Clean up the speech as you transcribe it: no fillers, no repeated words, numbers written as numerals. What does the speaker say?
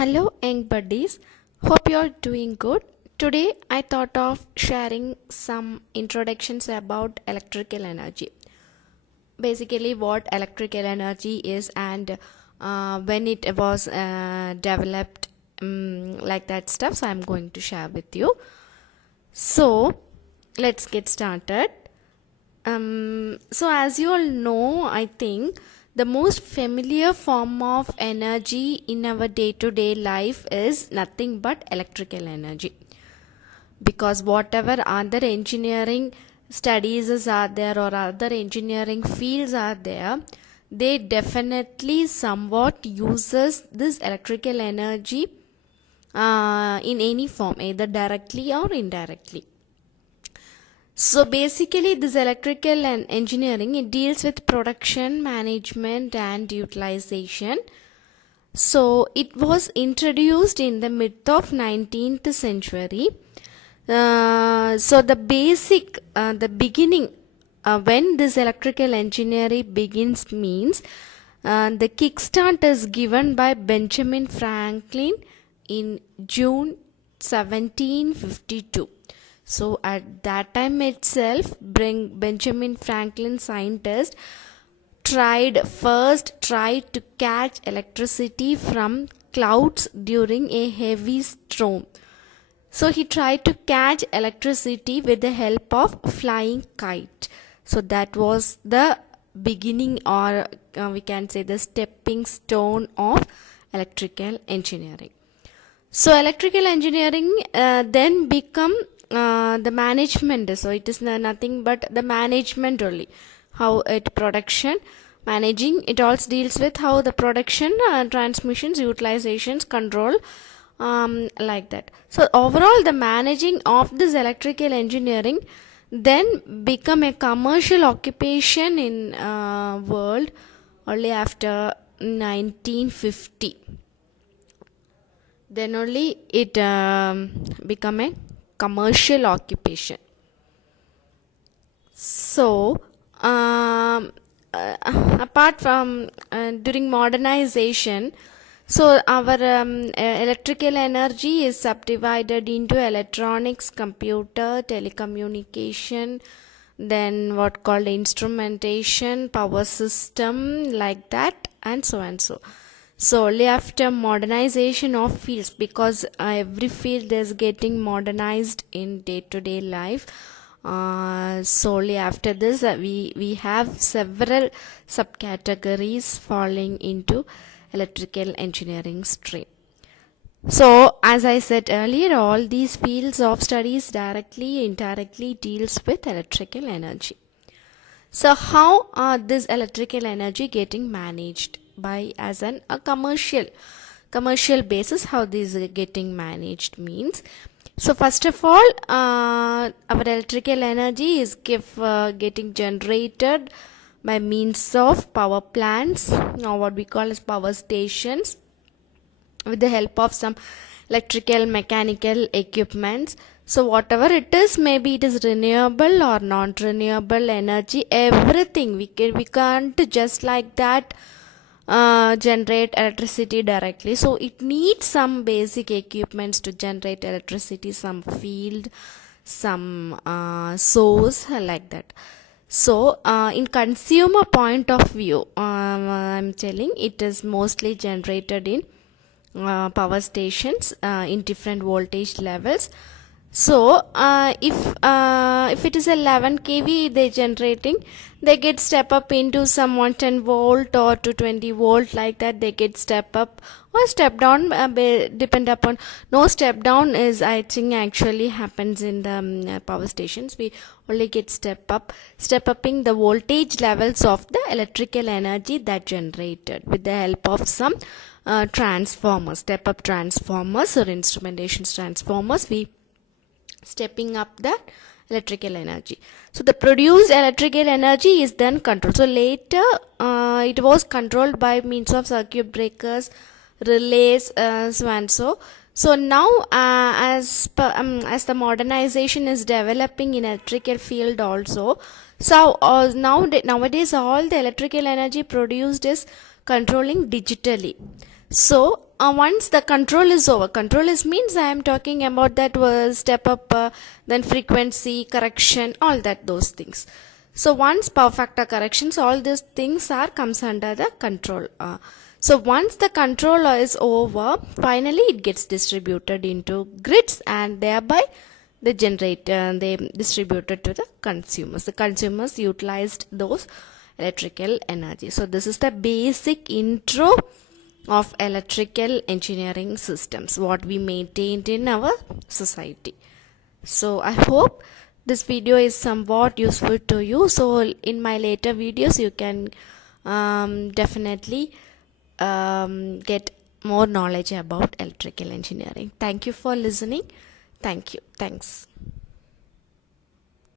Hello, young buddies. Hope you're doing good. Today, I thought of sharing some introductions about electrical energy. Basically, what electrical energy is and when it was developed, like that stuff. So, I'm going to share with you. So, let's get started. So, as you all know, I think the most familiar form of energy in our day-to-day life is nothing but electrical energy. Because whatever other engineering studies are there or other engineering fields are there, they definitely somewhat uses this electrical energy in any form, either directly or indirectly. So basically this electrical and engineering, it deals with production, management and utilization. So it was introduced in the mid of 19th century. So the basic, the beginning when this electrical engineering begins means the kickstart is given by Benjamin Franklin in June 1752. So at that time itself, Benjamin Franklin scientist tried to catch electricity from clouds during a heavy storm. So he tried to catch electricity with the help of flying kite. So that was the beginning, or we can say the stepping stone of electrical engineering. So electrical engineering then become the management. So it is nothing but the management only, how it production managing, it also deals with how the production, transmissions, utilizations, control, like that. So overall the managing of this electrical engineering then become a commercial occupation in world only after 1950. Then only it become a commercial occupation. So apart from during modernization, so our electrical energy is subdivided into electronics, computer, telecommunication, then what called instrumentation, power system, like that, and so and so. So only after modernization of fields, because every field is getting modernized in day-to-day life, solely after this we have several subcategories falling into electrical engineering stream. So as I said earlier, all these fields of studies directly, indirectly deals with electrical energy. So how are this electrical energy getting managed by as a commercial basis? How this is getting managed means, so first of all, our electrical energy is getting generated by means of power plants, or what we call as power stations, with the help of some electrical mechanical equipments. So whatever it is, maybe it is renewable or non-renewable energy, everything we can't just like that generate electricity directly. So it needs some basic equipments to generate electricity, some field, some source, like that. So in consumer point of view, I'm telling, it is mostly generated in power stations in different voltage levels. So if it is 11 kV they generating, they get step up into some 110 volt or 220 volt, like that they get step up or step down, depend upon. No step down is, I think, actually happens in the power stations. We only get stepping the voltage levels of the electrical energy that generated with the help of some transformers, step up transformers or instrumentation transformers. We stepping up the electrical energy. So the produced electrical energy is then controlled. So later it was controlled by means of circuit breakers, relays, so and so. So now as the modernization is developing in electrical field also, so nowadays all the electrical energy produced is controlling digitally. So once the control is over, control is means I am talking about that step up, then frequency correction, all that, those things. So once power factor corrections, all these things are comes under the control. So once the control is over, finally it gets distributed into grids, and thereby they distributed to the consumers. The consumers utilized those electrical energy. So this is the basic intro of electrical engineering systems, what we maintained in our society. So I hope this video is somewhat useful to you. So in my later videos you can definitely get more knowledge about electrical engineering. Thank you for listening. Thank you. Thanks.